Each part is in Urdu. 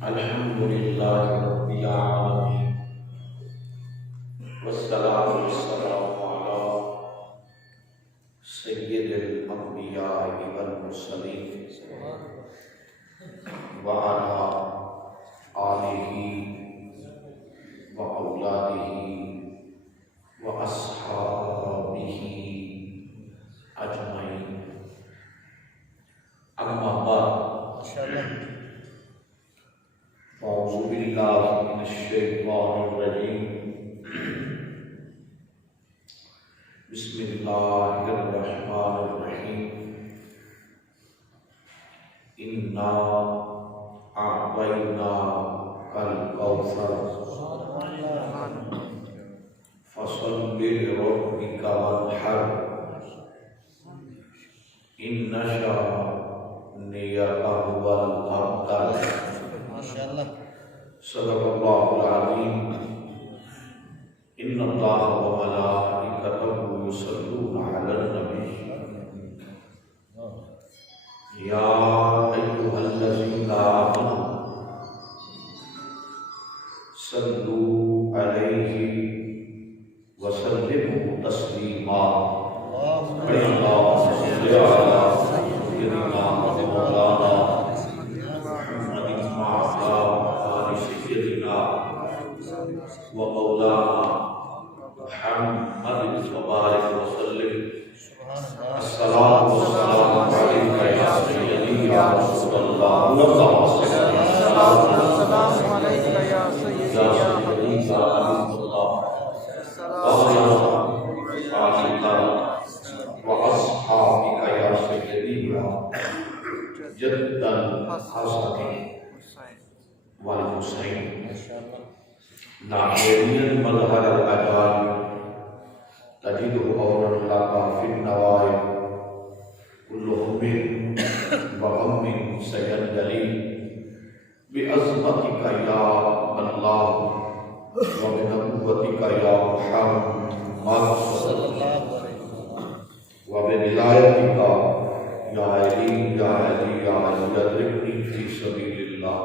الحمد لله رب العالمين والصلاة والسلام على سيد الأنبياء والمرسلين وعلى آله وأولاده وأصحابه أجمعين. أما بعد أعوذ بالله من الشيطان الرجيم. بسم الله الرحمن الرحيم. إنا أعطيناك الكوثر فصل لربك وانحر إن شانئك هو الأبتر. صدق الله العظيم. إن الله وملائكته يصلون على النبي يا أيها الذين آمنوا صلوا عليه وسلموا تسليما. اللهم صل على سيدنا ومولانا ومولانا محمد وبارك وسلم. الصلاة والسلام عليك يا سيدي يا رسول الله. الصلاة والسلام عليك يا سيدي يا حبيب الله وعلى آلك وأصحابك يا سيدي جد الحسن والحسين. ناحيين مظهر الأجال تجد قولا لك في النوائب كل هم وغم سينجلي بعظمتك يا الله وبنبوتك يا محمد وبولايتك يا علي يا علي يا علي أدركني في سبيل الله.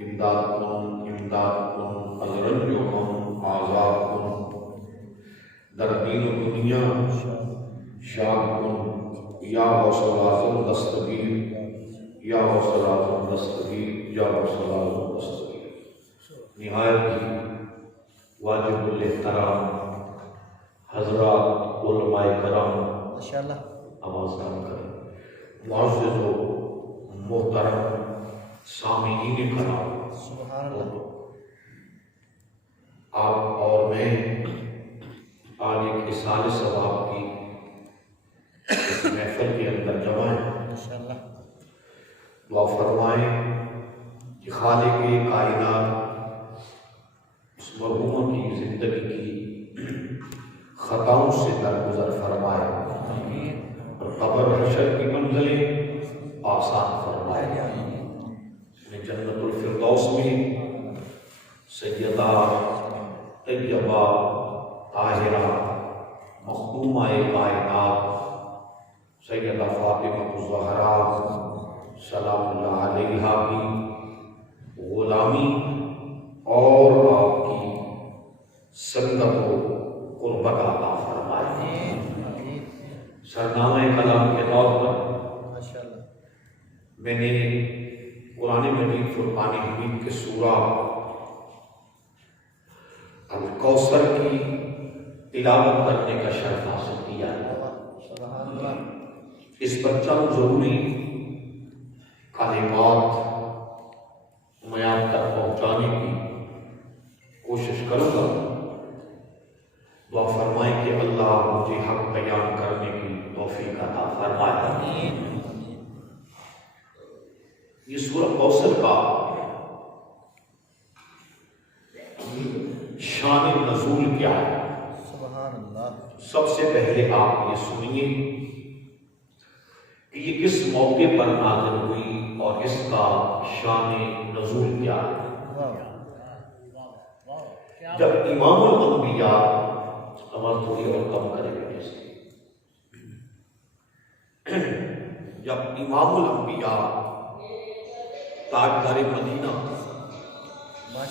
امداد کن ازرنج کن آزاد کن در دین و دنیا شاد کن یا غوث اعظم دستگیر یا غوث اعظم دستگیر یا غوث اعظم دستگیر. نہایت ہی واجب الاحترام حضرات علماء کرام آواز دار کریں، معزز و محترم سامعین کرام، آپ اور میں آج ایک اصال ثواب کی اس محفل کے اندر جمع ہیں. دعا فرمائیں کہ خالق کائنات اس مرحومہ کی زندگی کی خطاؤں سے درگزر فرمائے اور قبر حشر کی منزلیں آسان فرمائے. جنت الفردوس میں سیدہ طیبہ طاہرہ مخدومہ کائنات سیدہ فاطمہ الزہرا سلام اللہ علیہا کی غلامی اور آپ کی سنگت و قربت عطا فرمائے. سرنامہ کلام کے طور پر میں نے قرآن مجید فرقان حمید کے سورہ الکوثر کی تلاوت کرنے کا شرف حاصل کیا ہے. اس پر چند ضروری کلمات میں آپ تک پہنچانے کی کوشش کروں گا. دعا فرمائیں کہ اللہ مجھے حق بیان کرنے کی توفیق عطا فرمائے. یہ سورہ کوثر کا شان نزول کیا ہے؟ سب سے پہلے آپ یہ سنیے کہ یہ کس موقع پر نازل ہوئی اور اس کا شان نزول کیا ہے. جب امام الانبیاء آواز تھوڑی اور کم کرے گا جب امام الانبیاء تاجدار مدینہ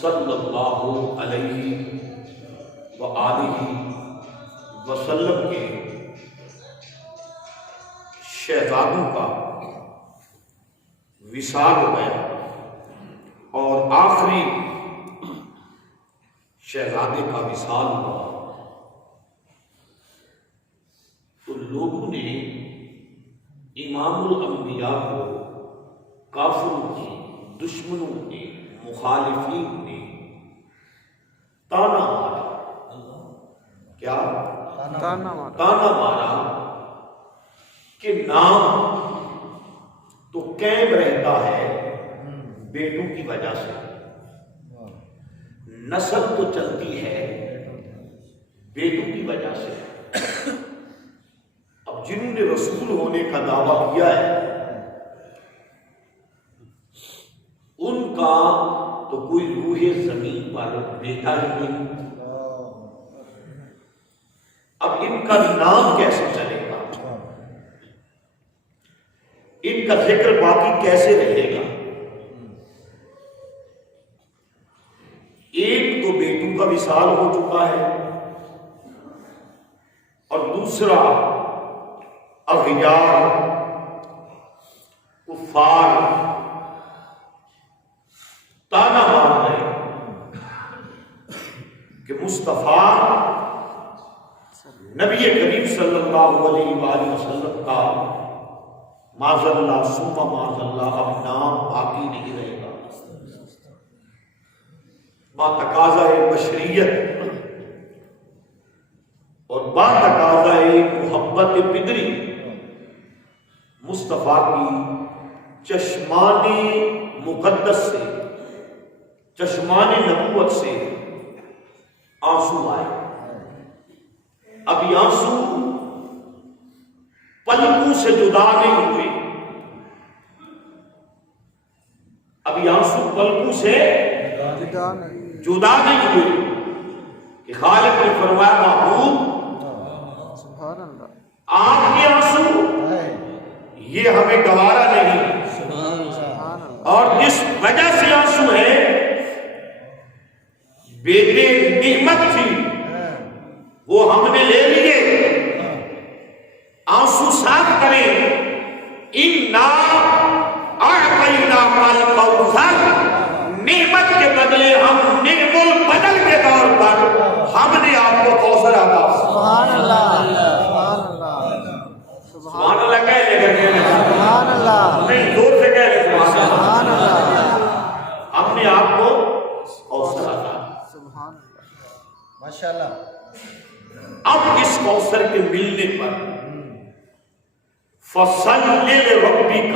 صلی اللہ علیہ وآلہ وسلم کے شہزادوں کا وصال ہو گیا اور آخری شہزادے کا وصال ہوا تو لوگوں نے امام الانبیاء کو کافروں نے، دشمنوں نے، مخالفین نے تانا مارا۔ کیا تانا مارا کہ نام تو قائم رہتا ہے بیٹوں کی وجہ سے، نسل تو چلتی ہے بیٹوں کی وجہ سے۔ اب جنہوں نے رسول ہونے کا دعویٰ کیا ہے ان کا تو کوئی روح زمین پر بیٹا ہی نہیں، اب ان کا نام کیسے چلے گا، ان کا ذکر باقی کیسے رہے گا؟ ایک تو بیٹوں کا وصال ہو چکا ہے اور دوسرا اغیار کفار تانا مار رہے کہ مصطفیٰ نبی کریم صلی اللہ علیہ وآلہ وسلم کا معاذ اللہ ثم معاذ اللہ اب نام باقی نہیں رہے گا۔ با تقاضا بشریت اور با تقاضا محبت پدری مصطفیٰ کی چشمانی مقدس سے، چشمانی نبوت سے آنسو آئے۔ اب یہ آنسو پلکوں سے جدا نہیں ہوئے، اب یہ آنسو پلکوں سے جدا نہیں ہوئے کہ خالق نے فرمایا محبوب آپ کے آنسو یہ ہمیں گوارا نہیں، اور جس وجہ سے آنسو ہے بیٹے نعمت تھی وہ ہم نے لے لیے، آنسو صاف کریں۔ اِنَّا أَعْطَيْنَاكَ الْكَوْثَرَ، نعمت کے بدلے ہم نعم البدل کے طور پر ہم نے آپ کو کوثر عطا۔ سبحان اللہ، سبحان اللہ کہہ لے، سبحان اللہ نہیں زور سے کہہ لے، سبحان اللہ، ہم نے آپ کو کوثر عطا۔ سبحان اللہ، ماشاءاللہ۔ اب اس کوثر کے ملنے پر فَصَلِّ لِرَبِّكَ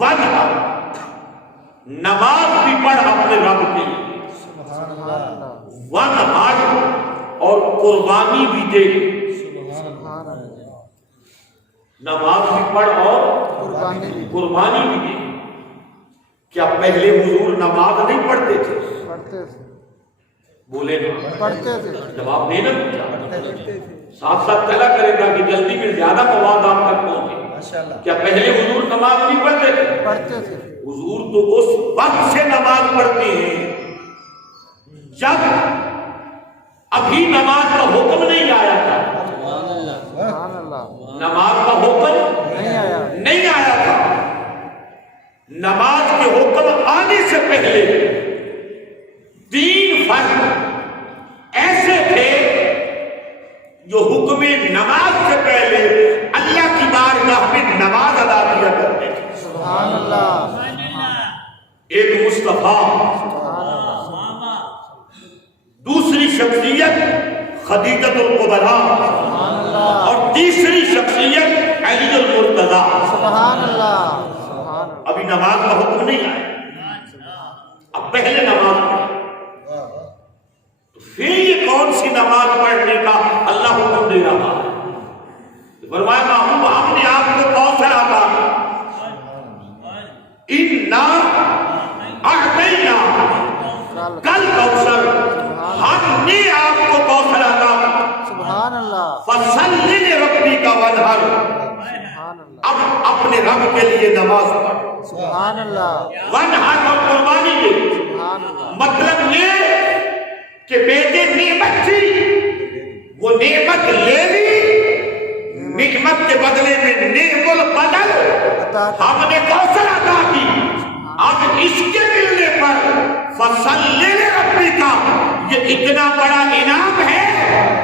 وَانْحَرْ، نماز بھی پڑھ اپنے رب کے لیے، وَانْحَرْ اور قربانی بھی دے، نماز بھی پڑھ اور قربانی بھی دے۔ کیا پہلے حضور نماز نہیں پڑھتے تھے؟ پڑھتے تھے، بولے نا پڑھتے تھے، جواب دینا ساتھ ساتھ چلا کرے گا کہ جلدی میں زیادہ مواد آپ تک پہنچے۔ کیا پہلے حضور نماز نہیں پڑھتے تھے؟ پڑھتے تھے۔ حضور تو اس وقت سے نماز پڑھتے ہیں جب ابھی نماز کا حکم نہیں آیا تھا، نماز کا حکم نہیں آیا تھا۔ نماز کے حکم آنے سے پہلے 3 فرد ایسے تھے جو حکم نماز سے پہلے اللہ کی بارگاہ میں نماز ادا کیا کرتے تھے۔ سبحان اللہ۔ ایک مصطفیٰ، دوسری شخصیت خدیجۃ الکبریٰ، اور تیسری شخصیت علی المرتضیٰ۔ سبحان اللہ۔ ابھی نماز کا حکم نہیں آیا، اب پہلے نماز پڑھیں۔ پھر یہ کون سی نماز پڑھنے کا اللہ حکم دے رہا ہے؟ فرمایا محبوب ہم نے آپ کو کوثر عطا کیا، اِنَّا أَعْطَيْنَاكَ الْكَوْثَرَ، ہم نے آپ کو کوثر عطا کیا۔ سبحان اللہ۔ فَصَلِّ لِرَبِّكَ وَانْحَرْ، اب اپنے رب کے لیے نماز پڑھ۔ سبحان اللہ، ون ہر اور قربانی دے. سبحان اللہ، مطلب یہ کہ بیٹے نعمت تھی، وہ نعمت لے لی، نعمت کے بدلے میں نعم البدل ہم نے کوثر عطا کی. اب اس کے ملنے پر فصل ربی کا یہ اتنا بڑا انعام ہے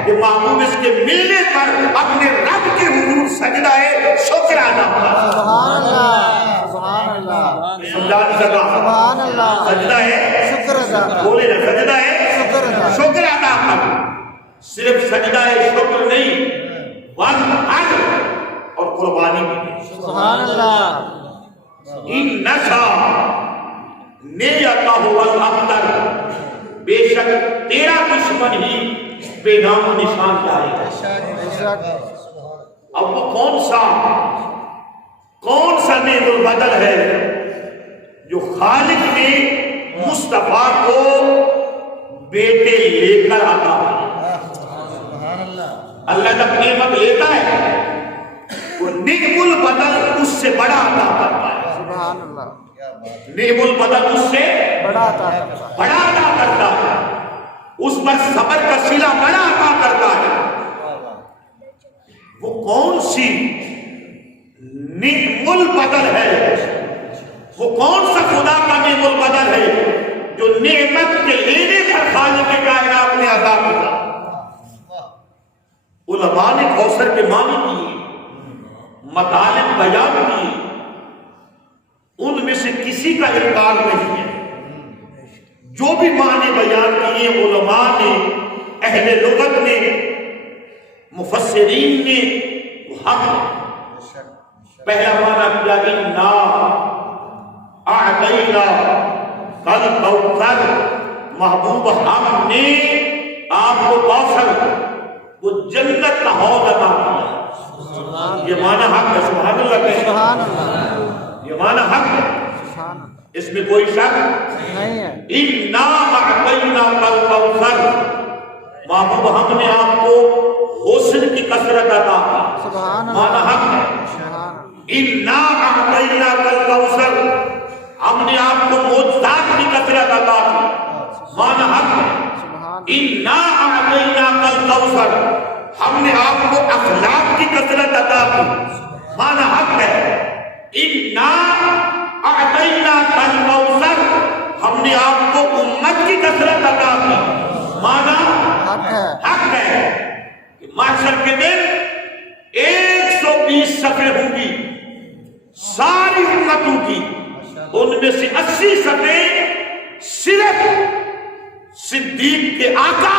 کہ محبوب اس کے ملنے پر اپنے رب کے حضور سجدہ شکر ادا کر. سبحان اللہ، سبحان اللہ، سمجھا نہیں سکا؟ سبحان اللہ، سجدہ ہے شکر ادا کر، بولے نا، سجدہ ہے شکر ادا کر. شکر ادا کر. صرف سجدہ شکر نہیں، ون حج اور قربانی بھی. سبحان اللہ، ان نشا نیتا ہوا الابتر، بے شک تیرا دشمن ہی بے نام و نشان جائے گا. بے شک. اب وہ کون سا نعم البدل ہے جو خالق نے مصطفیٰ کو بیٹے لے کر آتا ہے. اللہ جب نعمت لیتا ہے وہ نعم البدل اس سے بڑا عطا کرتا ہے. سبحان اللہ، نعم البدل اس سے بڑا عطا کرتا ہے. بڑا عطا کرتا ہے، اس پر صبر کا صلہ بڑا عطا کرتا ہے. وہ کون سی نعم البدل ہے، وہ کون سا خدا کا نعم البدل ہے جو نعمت کے لینے پر خالق کائنات نے عطا کیا. علماء نے کوثر کے معنی کیے، مطالب بیان کیے، ان میں سے کسی کا انکار نہیں ہے. جو بھی معنی بیان کیے علماء نے، اہل لغت نے، مفسرین نے، وہ حق ہے. پہلا معنی کیا؟ انا اعطینا کل کوثر، محبوب ہم نے آپ کو کوثر، وہ جنت کا حوض عطا کیا. یہ معنی حق ہے. سبحان اللہ کہیں. سبحان اللہ، یہ معنی حق ہے، سبحان اللہ، اس میں کوئی شک نہیں ہے. انا اعطینا کل کوثر، محبوب ہم نے آپ کو حسن کی کثرت عطا کی. سبحان اللہ، معنی حق ہے. سبحان اللہ، انا اعطینا کل کوثر، ہم نے آپ کو معجزات کی کثرت عطا کی. معنی حق ہے. سبحان انا اعطینا کل کوثر، ہم نے آپ کو اخلاق کی کثرت عطا کی. معنی حق ہے. انا اعطینا کل کوثر، ہم نے آپ کو امت کی کثرت عطا کی. معنی حق ہے. حق ہے کہ محشر کے دن 120 صفیں ہوں گی ساری امتوں کی، ان میں سے 80 صفیں صرف صدیق کے آقا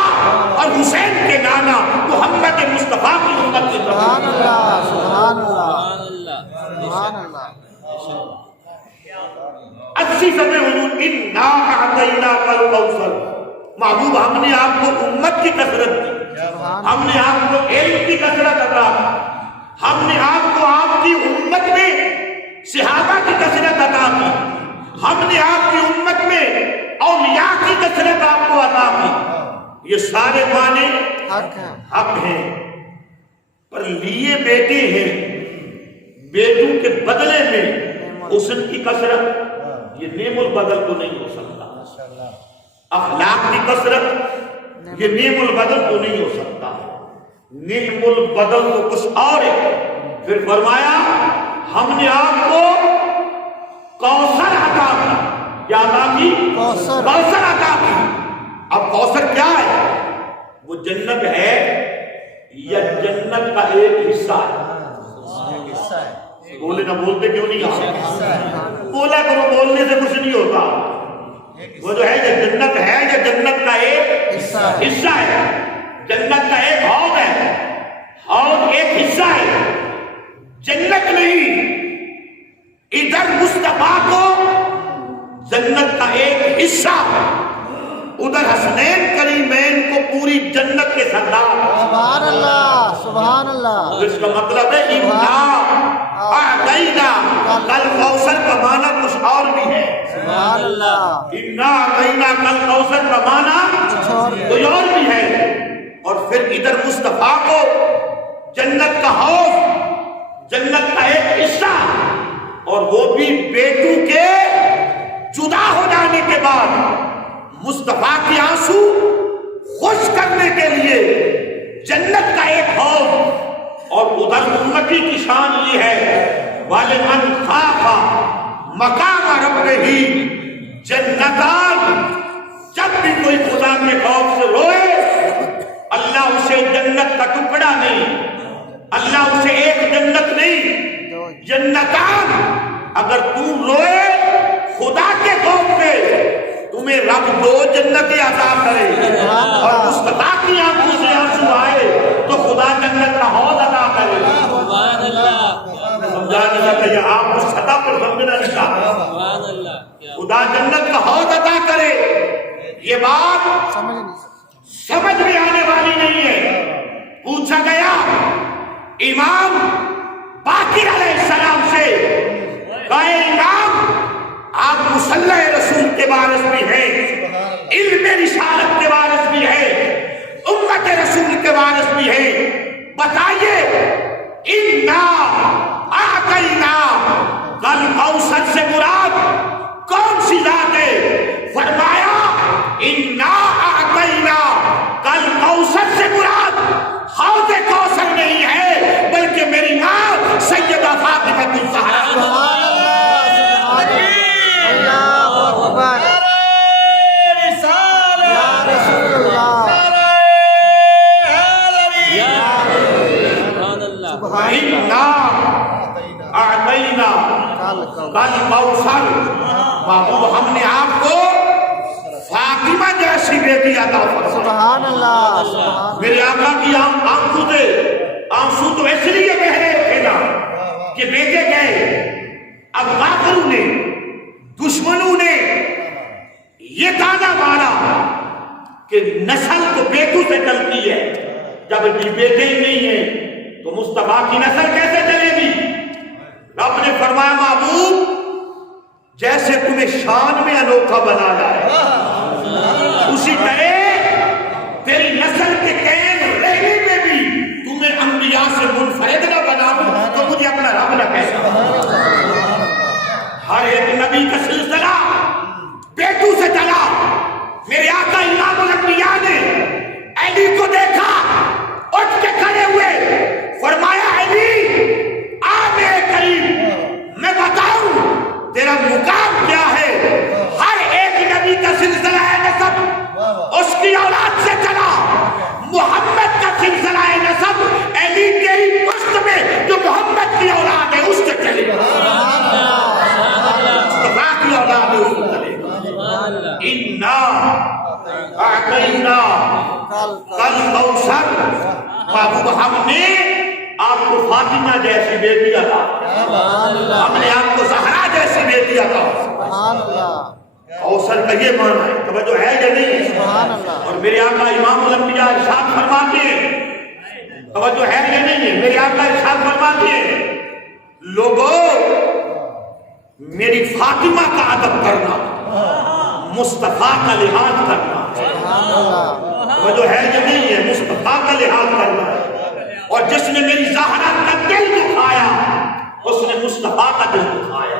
اور حسین کے نانا محمد مصطفیٰ کی امت کی. سبحان اللہ، سبحان اللہ، سبحان اللہ، 80 صفیں حضور. انا اعطینا کل کوثر، محبوب ہم نے آپ کو امت کی کثرت دی، ہم نے آپ کو علم کی کثرت عطا کی، ہم نے آپ کو آپ کی امت میں صحابہ کی کثرت عطا کی، ہم نے آپ کی امت میں اولیاء کی کثرت آپ کو عطا کی. یہ سارے معنی حق ہے. حق ہیں، پر لیے بیٹے ہیں، بیٹوں کے بدلے میں حسن کی کثرت، یہ نعم البدل تو نہیں ہو سکتا. اخلاق کی کثرت، یہ نعم البدل تو نہیں ہو سکتا. نعم البدل تو کچھ اور ہے. پھر فرمایا ہم نے آپ کو کوثر عطا کی. کیا عطا کی؟ کوثر عطا کی. اب کوثر کیا ہے؟ وہ جنت ہے یا جنت کا ایک حصہ ہے؟ بولے نہ بولتے کیوں نہیں آپ؟ بولا کرو، بولنے سے کچھ نہیں ہوتا. وہ جو ہے یہ جنت ہے یا جنت کا ایک حصہ ہے. جنت کا ایک حوض ہے، حوض ایک حصہ ہے، جنت نہیں. ادھر مصطفیٰ کو جنت کا ایک حصہ، ادھر حسنین کریمین کو پوری جنت کے سردار. سبحان اللہ، سبحان اللہ. اس کا مطلب ہے انا اعطینا کل کوثر کا معنی کچھ اور بھی ہے. سبحان اللہ. انا اعطینا کل کوثر کا معنی کوئی اور بھی ہے. اور پھر ادھر مصطفیٰ کو جنت کا حوض، جنت کا ایک حصہ، اور وہ بھی بیٹو کے جدا ہو جانے کے بعد مصطفیٰ کے آنسو خوش کرنے کے لیے جنت کا ایک حوض، اور ادھر امتی کی شان یہ ہے وَلِمَنْ خَافَ مَقَامَ رَبِّهِ جنتان، جب بھی کوئی خدا کے خوف سے روئے اللہ اسے جنت کا ٹکڑا نہیں، اللہ اسے ایک جنت نہیں، جنتان، اگر تم روئے خدا کے خوف سے تمہیں رب 2 جنتیں عطا کرے، اور مصطفیٰ کی آنکھوں سے آنسو آئے تو خدا جنت کا حوض عطا کرے۔ سبحان اللہ، سمجھا نہیں سکتا، یہ آپ کو سطح پر سمجھنا نہیں چاہتا، سبحان اللہ، خدا جنت کا حوض عطا کرے، یہ بات سمجھ میں آنے والی نہیں ہے۔ پوچھا گیا امام باقر علیہ السلام سے، کہے امام آپ مصلح رسول کے وارث بھی ہیں، علم رسالت کے وارث بھی ہیں، امت رسول کے وارث بھی ہیں، بتائیے اِنَّا أَعْطَيْنَا الْكَوْثَرَ سے مراد کون سی ذات ہے؟ فرمایا اِنَّا أَعْطَيْنَا الْكَوْثَرَ سے مراد حوض کوثر نہیں ہے بلکہ میری ماں سیدہ فاطمہ الزہرا۔ محبوب ہم نے آپ کو فاطمہ جیسی بیٹی عطا فرمائی۔ سبحان اللہ، میرے آقا کی آنکھوں سے آنسو تو اس لیے بہ رہے تھے نا کہ بیٹے گئے، اب کافروں نے دشمنوں نے یہ تانا مارا کہ نسل تو بیٹوں سے چلتی ہے، جب بیٹے ہی نہیں ہیں تو مصطفیٰ کی نسل کیسے چلے گی؟ رب نے فرمایا محبوب جیسے تمہیں شان میں انوکھا بنایا ہے اسی طرح تیری نسل کے قائم رہنے میں بھی تمہیں انبیاء سے منفرد نہ بناؤں تو مجھے اپنا رب نہ کہہ۔ ہر ایک نبی کا سلسلہ بیٹوں سے چلا۔ میرے آقا امام الانبیاء نے علی کو دیکھا، اٹھ کے کھڑے ہوئے، فرمایا علی آ میرے قریب، میں بتاؤں تیرا مقام کیا ہے۔ ہر ایک نبی کا سلسلہ نسب اس کی اولاد سے چلا، محمد کا سلسلہ نسب علی تیری پشت میں جو محمد کی اولاد ہے اس سے چلے گا، مصطفیٰ کی اولاد ہے اس سے چلے گا۔ اِنَّا أَعْطَيْنَا الْكَوْثَرَ، محبوب ہم نے آپ کو فاطمہ جیسی بیٹی عطا، ہم نے آپ کو زہرا جیسی بیٹی عطا۔ کوثر کا یہ معنی ہے، توجہ ہے یا نہیں؟ اور میرے آقا امام الانبیاء ارشاد فرماتے ہیں، توجہ ہے یا نہیں ہے؟ میرے آقا ارشاد فرماتے ہیں لوگوں میری فاطمہ کا ادب کرنا، مصطفیٰ کا لحاظ کرنا، توجہ ہے یا نہیں ہے؟ مصطفیٰ کا لحاظ کرنا، اور جس نے میری زہرا کا دل دکھایا اس نے مصطفیٰ کا دل دکھایا۔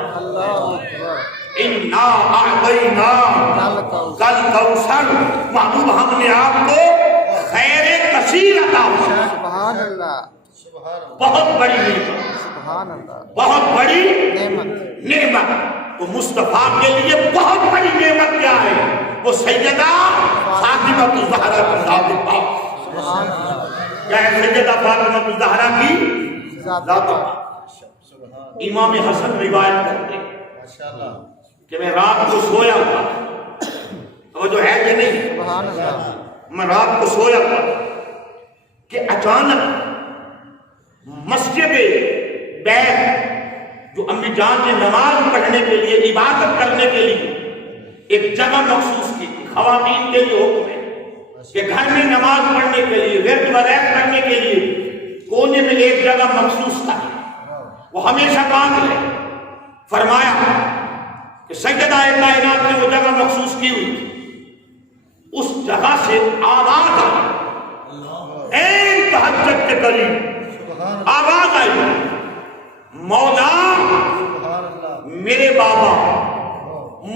اِنَّا أَعْطَيْنَا الْكَوْثَرَ، محبوب ہم نے آپ کو خیر کثیر عطا فرمائی، بہت بڑی نعمت، بہت بڑی نعمت۔ تو مصطفیٰ کے لیے بہت بڑی نعمت کیا ہے؟ وہ سیدہ فاطمہ الزہرا کی ذات پاک، کیا ہے سیدہ فاطمہ الزہرا کی ذات پاک۔ امام حسن روایت کرتے ہیں کہ میں رات کو سویا ہوا، توجہ ہے کہ نہیں؟ میں رات کو سویا ہوا کہ اچانک مسجد بیت جو امی جان نے نماز پڑھنے کے لیے عبادت کرنے کے لیے ایک جگہ مخصوص کی، خواتین کے لیے حکم ہے کہ گھر میں نماز پڑھنے کے لیے ورد وریت کرنے کے لیے کونے میں ایک جگہ مخصوص تھا، وہ ہمیشہ باندھ لے۔ فرمایا کہ سیدہ کائنات نے وہ جگہ مخصوص کی ہوئی تھی، اس جگہ سے آواز آئی، این تہجد کے قریب آواز آئی، مولا میرے بابا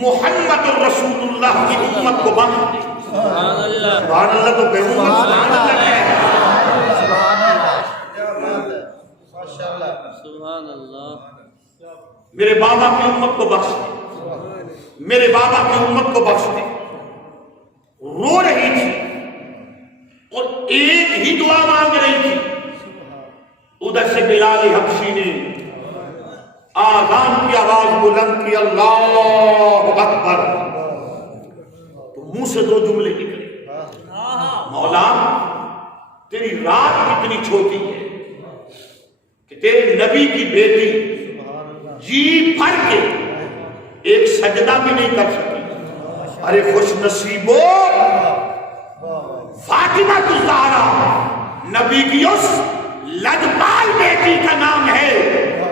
محمد رسول اللہ کی امت کو بخش دے۔ سبحان اللہ، سبحان اللہ تو بے امت سبحان اللہ ہے۔ سبحان اللہ، میرے بابا کی امت کو بخش دے، میرے بابا کی امت کو بخش دے۔ رو رہی تھی اور ایک ہی دعا مانگ رہی تھی۔ ادھر سے بلال حبشی نے آذان کی آواز بلند کی، اللہ اکبر، تو منہ سے دو جملے نکلے، مولا تیری رات کتنی چھوٹی ہے کہ تیرے نبی کی بیٹی جی بھر کے ایک سجدہ بھی نہیں کر سکی۔ ارے خوش نصیبو، فاطمہ الزہرا نبی کی اس لجپال بیٹی کا نام ہے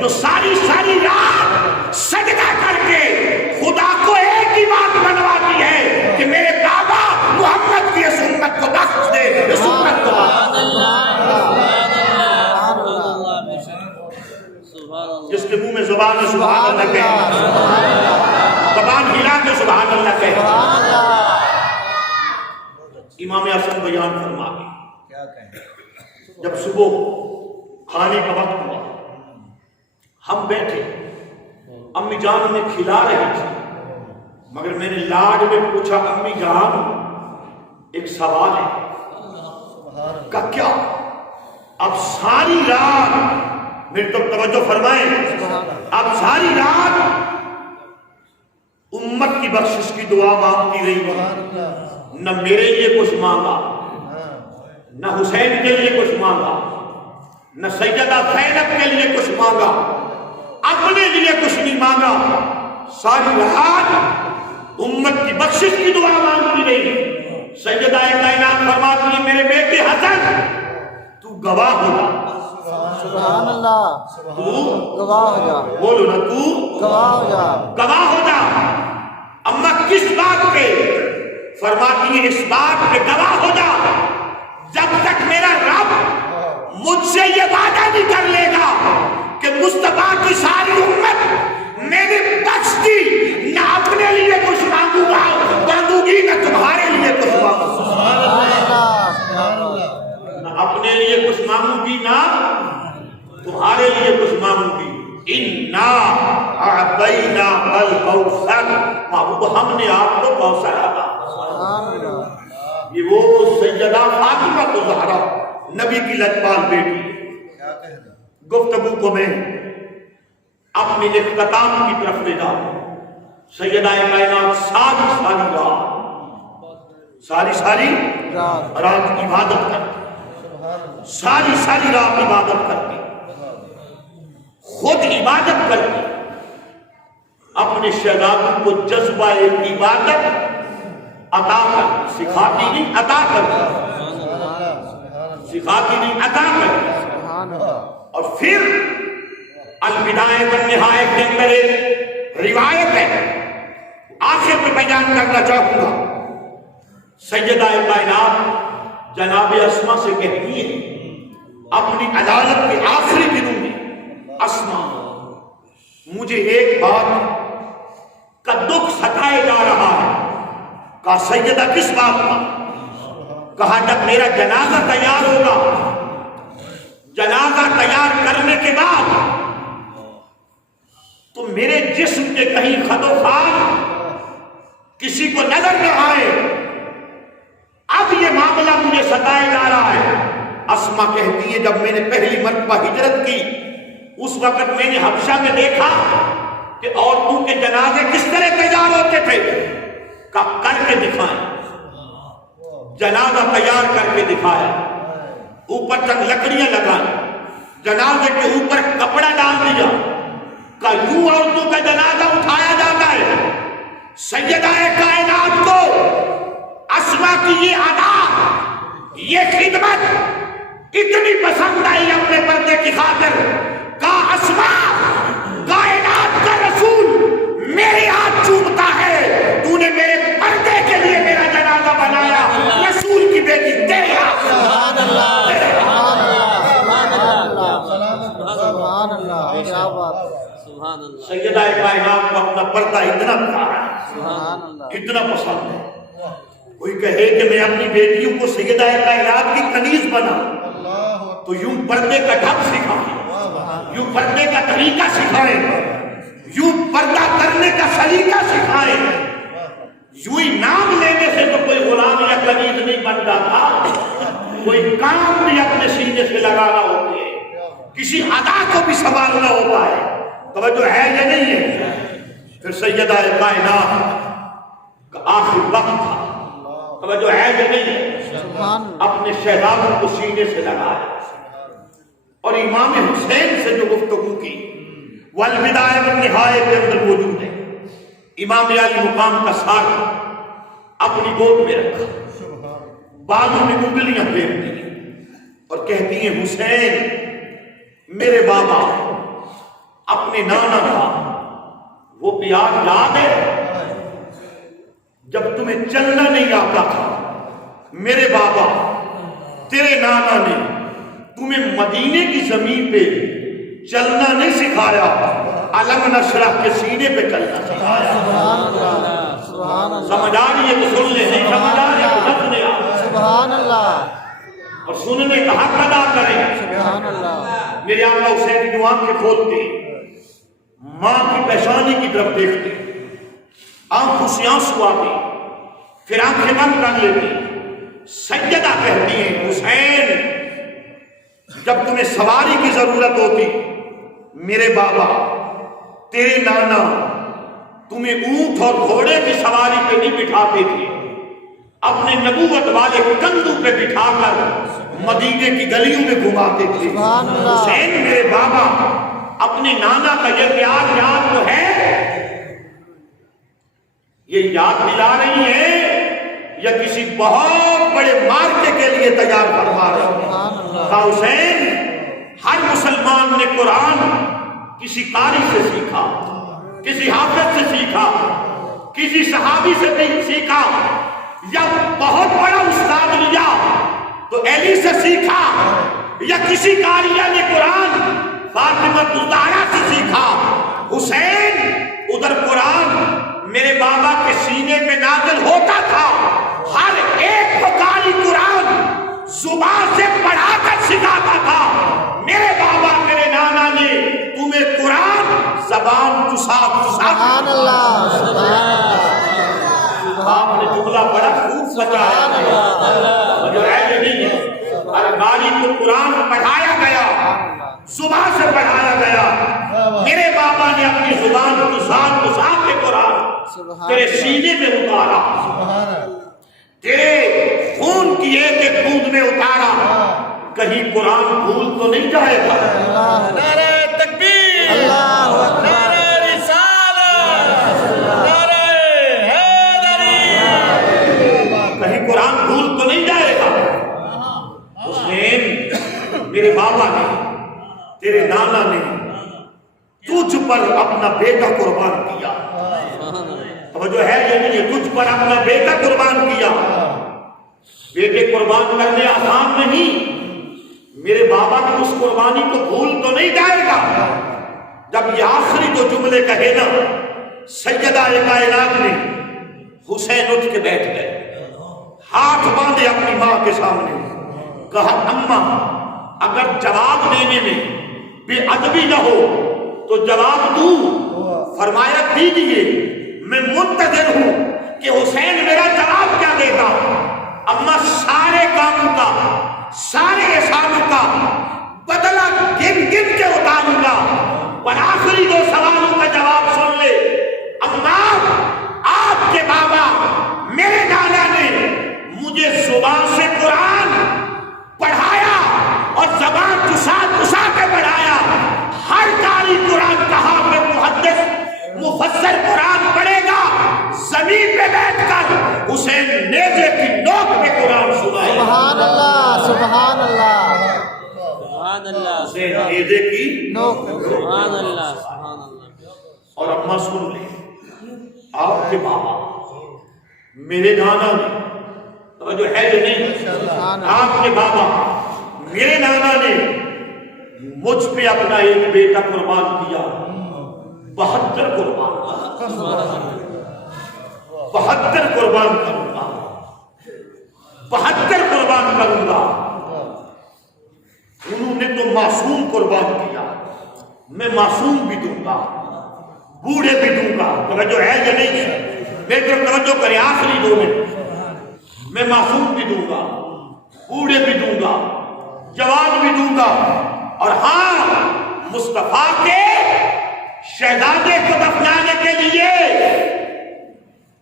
جو ساری ساری رات سجدہ کر کے خدا کو ایک ہی بات منواتی ہے کہ میرے بابا محمد کی اس امت کو بخش دے، اس امت کو بخش دے۔ جس کے منہ میں زبان ہے سبحان اللہ کہے، زبان ہلا کے سبحان اللہ کہے۔ امام حسن بیان فرما کے جب صبح کھانے کا وقت ہوا، ہم بیٹھے، امی جان ہمیں کھلا رہی تھی، مگر میں نے لاڈ میں پوچھا، امی جان ایک سوال ہے۔ کہا کیا؟ اب ساری رات، میری طرف توجہ فرمائیں، اب ساری رات امت کی بخشش کی دعا مانگتی رہی، نہ میرے لیے کچھ مانگا، نہ حسین کے لیے کچھ مانگا، نہ سیدہ زینب کے لیے کچھ مانگا، اپنے لیے کچھ نہیں مانگا، ساری رات امت کی بخشش کی دعا مانگتی رہی۔ سیدہ کائنات فرماتی ہے، میرے بیٹے حسن تو گواہ ہو جا، سبحان اللہ، تو گواہ ہو جا، بولو نا، تو گواہ ہو جا۔ گواہ ہو جا۔ اما کس بات پہ؟ فرماتی ہے اس بات پہ گواہ ہو جا جب تک میرا رب مجھ سے یہ وعدہ نہیں کر لے گا کہ مصطفیٰ کی ساری امت میں نے بخش دی، نہ اپنے لیے کچھ مانگوں گی، نہ تمہارے لیے کچھ مانگوں گی، نہ اپنے لیے کچھ مانگوں گی، نہ تمہارے لیے کچھ مانگوں گی۔ اِنَّا أَعْطَيْنَاكَ الْكَوْثَرَ، محبوب ہم نے آپ کو کوثر عطا۔ یہ وہ سیدہ فاطمہ الزہرا نبی کی لجپال بیٹی۔ گفتگو کو میں اپنی اختتام کی طرف لے جاؤں۔ سیدہ کائنات ساری رات عبادت کرتی، ساری رات عبادت کرتی، خود عبادت کرتی، اپنے شہزادوں کو جذبہ عبادت عطا کر، سکھاتی نہیں عطا کر، سکھاتی نہیں عطا کر۔ اور پھر البدایہ والنہایہ کے اندر ایک روایت ہے، آخر میں بیان کرنا چاہوں گا۔ سیدہ کائنات جناب اسما سے کہتی ہے اپنی عدالت کے آخری دنوں میں، اسما مجھے ایک بات کا دکھ ستائے جا رہا ہے۔ کہا سیدہ کس بات کا؟ کہا جب میرا جنازہ تیار ہوگا، جنازہ تیار کرنے کے بعد تو میرے جسم کے کہیں خد و خال کسی کو نظر نہ آئے، اب یہ معاملہ مجھے ستائے جا رہا ہے۔ اسما کہتی ہے جب میں نے پہلی مرتبہ ہجرت کی، اس وقت میں نے حبشہ میں دیکھا کہ عورتوں کے جنازے کس طرح تیار ہوتے تھے، کر کے دکھائیں، جنازہ تیار کر کے دکھایا، اوپر چند لکڑیاں لگائیں، جنازے کے اوپر کپڑا ڈال دیا، کہ یوں عورتوں کا جنازہ اٹھایا جاتا ہے۔ سیدہ کائنات کو اسما کی یہ ادا، یہ خدمت اتنی پسند آئی اپنے پردے کی خاطر، کہا اسما کائنات کا رسول میرے ہاتھ چومتا ہے، تو نے میرے پردے کے لیے میرا جنازہ بنایا، رسول کی بیٹی تیرے ہاتھ۔ سبحان اللہ، سبحان اللہ، کیا بات ہے۔ سبحان اللہ۔ سیدہ کائنات کو اپنا پردہ اتنا پیارا ہے، سبحان اللہ اتنا پسند ہے، کوئی کہے کہ میں اپنی بیٹیوں کو سیدہ کائنات کی کنیز بنا تو یوں پردے کا ڈھنگ سکھائیں، یوں پردے کا طریقہ سکھائیں، یوں پردہ کرنے کا سلیقہ سکھائیں، یوں ہی نام لینے سے تو کوئی غلام یا کنیز نہیں بن جاتا، کوئی کام بھی اپنے سینے سے لگانا ہوتی ہے، کسی ادا کو بھی سنبھالنا ہوتا ہے، توجہ ہے یا نہیں ہے؟ پھر سیدہ کائنات کا آخر وقت تھا، توجہ ہے یا نہیں ہے؟ سبحان اللہ اپنے شہزادوں کو سینے سے لگایا اور امام حسین سے جو گفتگو کی والبدایہ والنہایہ کے اندر موجود ہے۔ امام علی مقام کا ساتھ اپنی گود میں رکھا، بالوں میں انگلیاں پھیر دی اور کہتی ہیں حسین میرے بابا اپنے نانا کا وہ پیار یاد ہے جب تمہیں چلنا نہیں آتا تھا؟ میرے بابا تیرے نانا نے تمہیں مدینے کی زمین پہ چلنا نہیں سکھایا، علم نشرح کے سینے پہ چلنا سکھایا۔ سبحان اللہ سبحان اللہ سمجھ آ رہی ہے تو سن لے، نہیں سمجھ آ رہی ہے تو سمجھ لے، سبحان اللہ اور سننے کا حق ادا کریں۔ سبحان اللہ میرے آقا حسین کی آنکھیں کھولتے، ماں کی پیشانی کی طرف دیکھتے، آنکھوں سے آنسو آتے، پھر آنکھیں بند کر لیتی، سیدہ کہتی ہیں حسین جب تمہیں سواری کی ضرورت ہوتی میرے بابا تیرے نانا تمہیں اونٹ اور گھوڑے کی سواری پہ نہیں بٹھاتے تھے، اپنے نبوت والے کندھوں پہ بٹھا کر مدینے کی گلیوں میں گھماتے تھے۔ سبحان اللہ حسین میرے بابا اپنے نانا کا یہ پیار یاد تو ہے، یہ یاد دلا رہی ہے یا کسی بہت بڑے مارکے کے لیے تیار فرما رہے ہیں؟ سبحان اللہ کہا حسین ہر مسلمان نے قرآن کسی قاری سے سیکھا، کسی حافظ سے سیکھا، کسی صحابی سے نہیں سیکھا، یا بہت بڑا استاد لیا تو علی سے سیکھا، یا کسی قاریہ نے قرآن فاطمہ الزہرا سے سیکھا۔ حسین ادھر قرآن میرے بابا کے سینے پہ نازل ہوتا تھا، ہر ایک کو قاری قرآن زبان سے پڑھا کر سکھاتا تھا۔ میرے بابا میرے نانا نے تمہیں قرآن زبان چسا سبحان اللہ سبحان اللہ آپ نے جملہ بڑا خوب سجایا جو ہے یہ نہیں ہے، اور قاری کو قرآن پڑھایا گیا، زبان سے پڑھایا گیا، میرے بابا نے اپنی زبان چسا کے قرآن تیرے سینے میں اتارا، تیرے خون کی ایک ایک بوند میں اتارا، کہیں قرآن بھول تو نہیں جائے گا؟ نعرہ تکبیر، اللہ اکبر نعرہ رسالت، نعرہ حیدری، کہیں قرآن بھول تو نہیں جائے گا؟ حسین میرے بابا نے تیرے نانا نے تجھ پر اپنا بیٹا قربان کیا، توجہ ہے یہ نہیں ہے، تجھ پر اپنا بیٹا قربان کیا۔ بیٹے قربان کرنے آسان نہیں، میرے بابا کی اس قربانی کو بھول تو نہیں جائے گا۔ جب یہ آخری جو جملے کہے نا سیدہ کائنات نے، حسین اٹھ کے بیٹھ گئے، ہاتھ باندھے اپنی ماں کے سامنے، کہا اماں اگر جواب دینے میں بے ادبی نہ ہو تو جواب دوں۔ فرمایا دیجئے، میں منتظر ہوں کہ حسین میرا جواب کیا دے گا۔ اماں سارے کاموں کا، سارے احسانوں کا بدلہ گن گن کے اتاروں گا، پر آخری دو سوالوں کا جواب سن لے۔ اماں آپ کے بابا میرے نانا نے مجھے زبان سے قرآن پڑھایا اور زبان چسا چسا کے پڑھایا، ہر قاری قرآن کہا میں محدث مفسر قرآن پڑھے گا، زمین پہ بیٹھ کر حسین نیزے کی نوک پہ قرآن سنائے۔ سبحان اللہ سبحان اللہ سبحان اللہ، حسین نیزے کی نوک سبحان اللہ، سبحان اللہ۔ اور اماں سن لیں، آپ کے بابا میرے نانا نے، توجہ ہے جو نہیں، آپ کے بابا میرے نانا نے مجھ پہ اپنا ایک بیٹا قربان کیا، 72 قربان 72 قربان کروں گا، 72 قربان کروں گا۔ انہوں نے تو معصوم قربان کیا، میں معصوم بھی دوں گا، بوڑھے بھی دوں گا۔ توجہ ہے یا نہیں؟ میری طرف توجہ کریں، آخری 2 منٹ۔ میں معصوم بھی دوں گا، بوڑھے بھی دوں گا، جوان بھی دوں گا، اور ہاں مصطفیٰ کے شہزادے کو دفنانے کے لیے،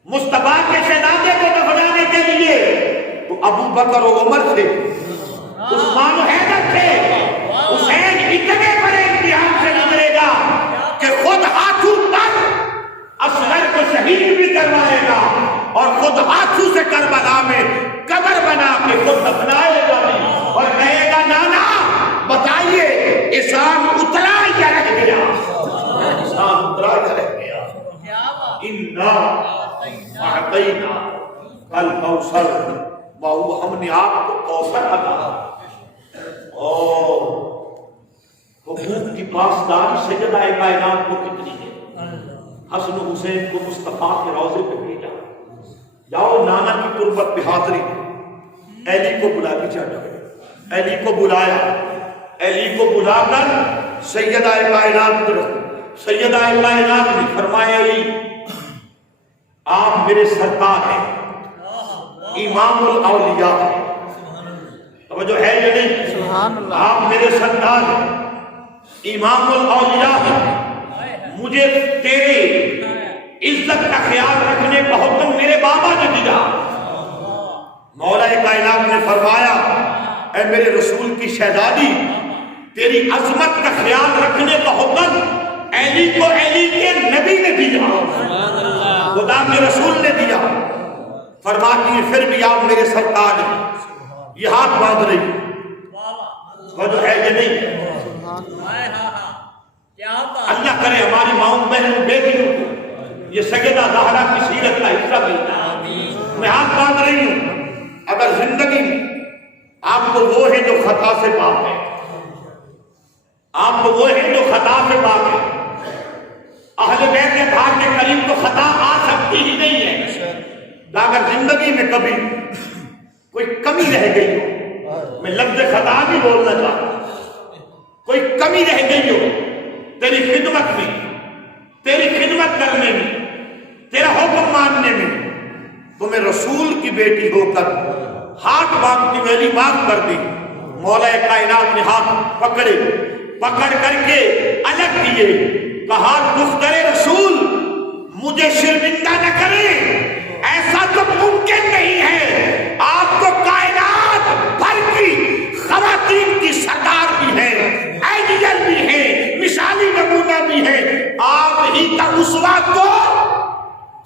مصطفیٰ کے شہزادے کو دفنانے کے لیے تو ابو بکر و عمر تھے، عثمان و حیدر تھے۔ حسین اتنے بڑے امتحان سے گزرے گا کہ خود ہاتھوں پر اصغر کو شہید بھی کروائے گا اور خود ہاتھوں سے کربلا میں قبر بنا کے خود دفنائے گا اور کہے گا نانا بتائیے اسلام اترا یا رہ گیا؟ اسلام اترا یا رہ گیا؟ اِنَّا اعطینا الکوثر، باؤ ہم نے آپ کو کوثر عطا۔ اور حقوق کی پاسداری سیدہ کائنات کو کتنی ہے؟ حسن و حسین کو مصطفیٰ کے روضے پہ بھیجا، جاؤ نانا کی قربت پہ حاضری۔ علی کو بلا کے چاہتا، علی کو بلایا، علی کو بلا کر سیدہ کائنات نے فرمایا علی آپ میرے سرکار ہیں، امام الاولیاء ہیں۔ توجہ ہے یا نہیں؟ سبحان اللہ۔ آپ میرے سردار ہیں، امام الاولیاء ہیں، مجھے تیرے عزت کا خیال رکھنے کا حکم میرے بابا نے دیا۔ مولا کائنات نے فرمایا اے میرے رسول کی شہزادی، تیری عظمت کا خیال رکھنے کا حکم علی کو علی کے نبی نے دیا، خدا کے رسول نے دیا۔ فرماتی ہے پھر بھی آپ میرے سرکار ہیں، یہ ہاتھ باندھ رہی وجہ ہے یہ نہیں؟ اللہ کرے ہماری ماؤں بہنوں بیٹیوں کو یہ سیدہ زہرا کی سیرت کا حصہ ملتا۔ میں ہاتھ باندھ رہی ہوں، اگر زندگی میں آپ کو وہ ہے جو خطا سے پاک ہے، آپ کو وہ ہے جو خطا سے پاک ہے، اہل بیت کے گھر کے قریب تو خطا آ سکتی ہی نہیں ہے، اگر زندگی میں کبھی کوئی کمی رہ گئی ہو، میں لفظ خطا نہیں بولنا چاہتا، کوئی کمی رہ گئی ہو تیری خدمت میں، تیری خدمت کرنے میں، تیرا حکم ماننے میں، تو میں رسول کی بیٹی ہو کر ہاتھ باندھتی میری معاف کر دی۔ مولا کائنات نے ہاتھ پکڑے، پکڑ کر کے الگ کیے، کہا دختر رسول مجھے شرمندہ نہ کریں، ایسا تو ممکن نہیں ہے، آپ تو کائنات بھر کی خواتین کی سردار بھی ہیں، آئیڈیل بھی ہیں، مثالی نمونہ بھی ہیں، آپ ہی کا اسوہ تو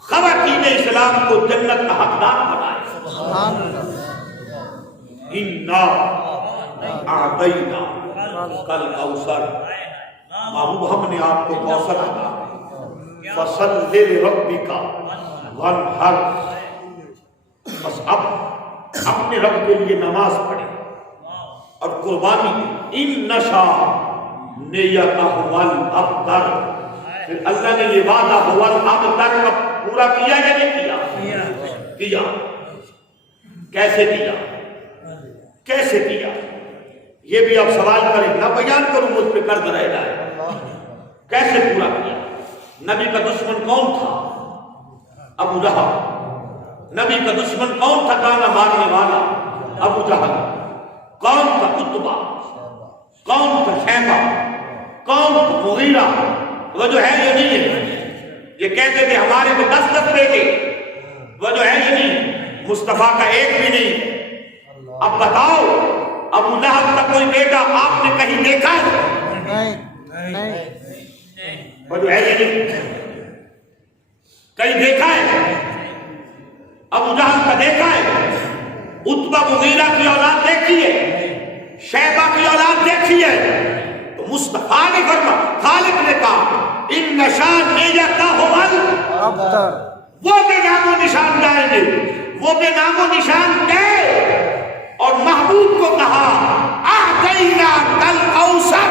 خواتین اسلام کو جنت کا حقدار بنائے۔ اِنَّا اعطینا الکوثر، محبوب ہم نے آپ کو کوثر عطا کیا، فصل لربک وانحر، بس اب اپنے رب کے لیے نماز پڑھیں اور قربانی دیں۔ ان نشا نیتہ الابتر، پھر اللہ نے یہ وعدہ الابتر کا پورا کیا یا نہیں کیا؟ کیا۔ کیسے کیا؟ کیسے کیا؟ یہ بھی آپ سوال کریں، نہ بیان کروں مجھ پہ قرض رہ جائے۔ کیسے پورا کیا؟ نبی کا دشمن کون تھا؟ ابو لہب۔ نبی کا دشمن کون تھا تانا مارنے والا؟ ابو جہل۔ کون تھا عتبہ؟ کون تھا شیبہ؟ کون تھا مغیرہ؟ وجہ ہے یہ نہیں ہے، یہ کہتے تھے ہمارے کو 10 بیٹے، وجہ ہے یہ نہیں، مصطفیٰ کا ایک بھی نہیں۔ اب بتاؤ ابو لہب کا کوئی بیٹا آپ نے کہیں دیکھا ہے؟ نہیں۔ وجہ ہے یہ نہیں، کہیں دیکھا ہے؟ ابو جہل کا دیکھا ہے؟ عتبہ مغیرہ کی اولاد دیکھی ہے؟ شیبہ کی اولاد دیکھی ہے؟ تو مصطفیٰ نے فرمایا، خالق نے کہا ان نشان نیتہ الابتر، وہ بے نام و نشان جائیں گے، وہ بے نام و نشان گئے، اور محبوب کو کہا اعطینا الکوثر،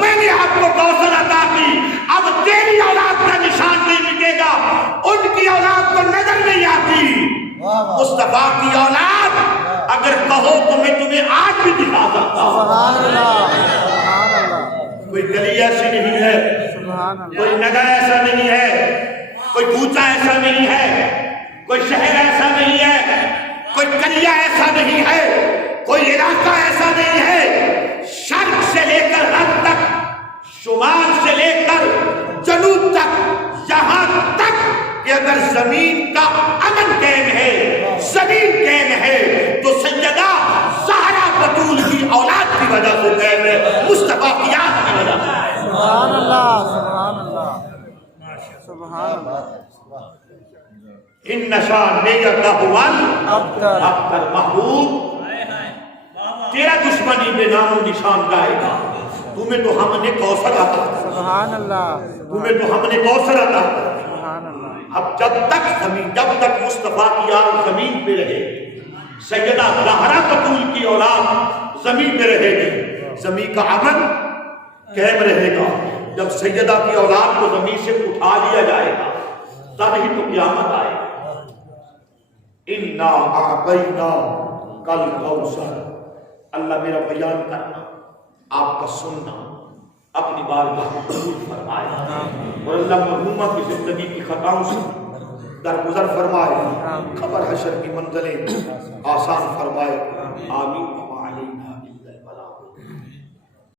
میں نے آپ کو کوثر عطا کی، اب تیری اولاد مصطفیٰ کی اولاد اگر کہو تو میں تمہیں آج بھی دکھا سکتا ہوں. سبحان اللہ سبحان اللہ کوئی گلی ایسی نہیں ہے, سبحان اللہ کوئی نگر ایسا نہیں ہے, کوئی کوچہ ایسا نہیں ہے, کوئی شہر ایسا نہیں ہے, کوئی قریہ ایسا نہیں ہے, کوئی علاقہ ایسا نہیں ہے, شرق سے لے کر غرب تک, شمال سے لے کر جنوب تک, یہاں تک کہ اگر زمین کا امن قائم ہے, زمین قائم ہے, تو سیدہ زہرا بطول کی اولاد کی وجہ سے قائم ہے, مصطفیٰ کی یاد کی وجہ سے. سبحان اللہ سبحان اللہ سبحان اللہ. ان نشان ابتر محبوب, تیرا دشمنی بے نام و نشان گائے گا. تمہیں تو ہم نے کوثر عطا کیا, سبحان اللہ تمہیں تو ہم نے کوثر عطا کیا. سبحان اللہ. اب جب تک مصطفیٰ کی آل زمین پہ رہے, سیدہ زہرا بطول کی اولاد زمین پہ رہے گی, زمین کا امن قائم رہے گا. جب سیدہ کی اولاد کو زمین سے اٹھا لیا جائے گا تب ہی تو قیامت آئے گا. اِنَّا أَعْطَيْنَاكَ الْكَوْثَرَ. اللہ میرا بیان کرنا, آپ کا سننا اپنی بارگاہ میں قبول فرمائے, اور اللہ مرحومہ کی زندگی کی خطاؤں سے درگزر فرمائے, قبر حشر کی منزلیں آسان فرمائے. آمین.